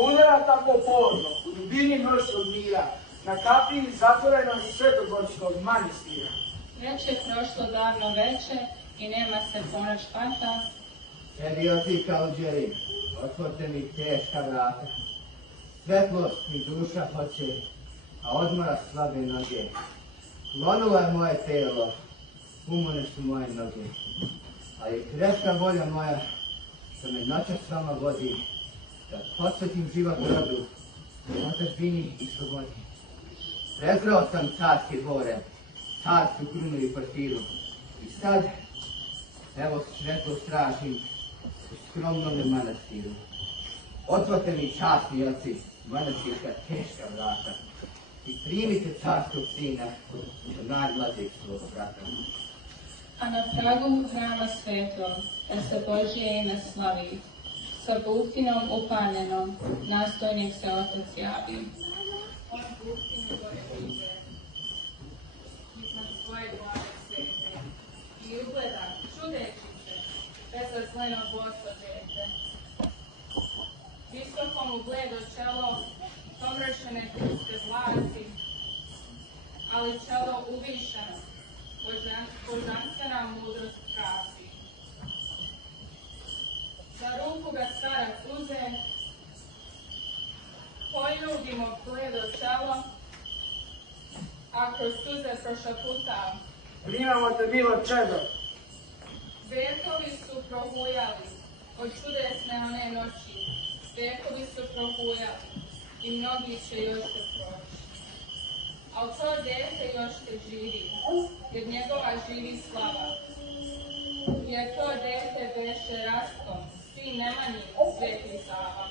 Udara tako porno, u dubini norskog mira, na kapiji zatvorenog svetogorskog manastira. Već je prošlo davno veče i nema se ponoć pata. Sedio ti kao džerin, otvorte mi teška vrata. Svetlost mi duša hoće, a odmora slabe noge. Klonulo je moje telo, umorne su moje noge. Ali krepka volja moja, što me noćas s vama vodi, da podsjetim život rodu, otadžbini i slobodi. Prezrao sam carske dvore, carsku krunu i portiru. I sad, evo svetlo stražim u skromnom manastiru. Otvorte mi časni oci, manastirska teška vrata. I primite carskog sina od najmlađeg svog brata. A na pragu hrama svetog, da se Božje ime slavi, sa buftinom upaljenom, nastojnik se Otac javi. On buftinu gore diže, iznad svoje glave svete, i ugleda, čudeći se, bezazleno boso dete. Visoko mu bledo čelo, pomračene puste vlasti, ali čelo uvišeno, božanstvena mudrost krasi. Za ruku ga starac uze, poljubimo bledo čelo, a kroz suze prošaputa. Primamo te, milo čedo. Vekovi su prohujali od čudesne one noći, vekovi su prohujali i mnogi će još te proći. Al to dete još te živi, jer njegova živi slava. Jer to dete beše Rastko, sin Nemanji, sveti Sava.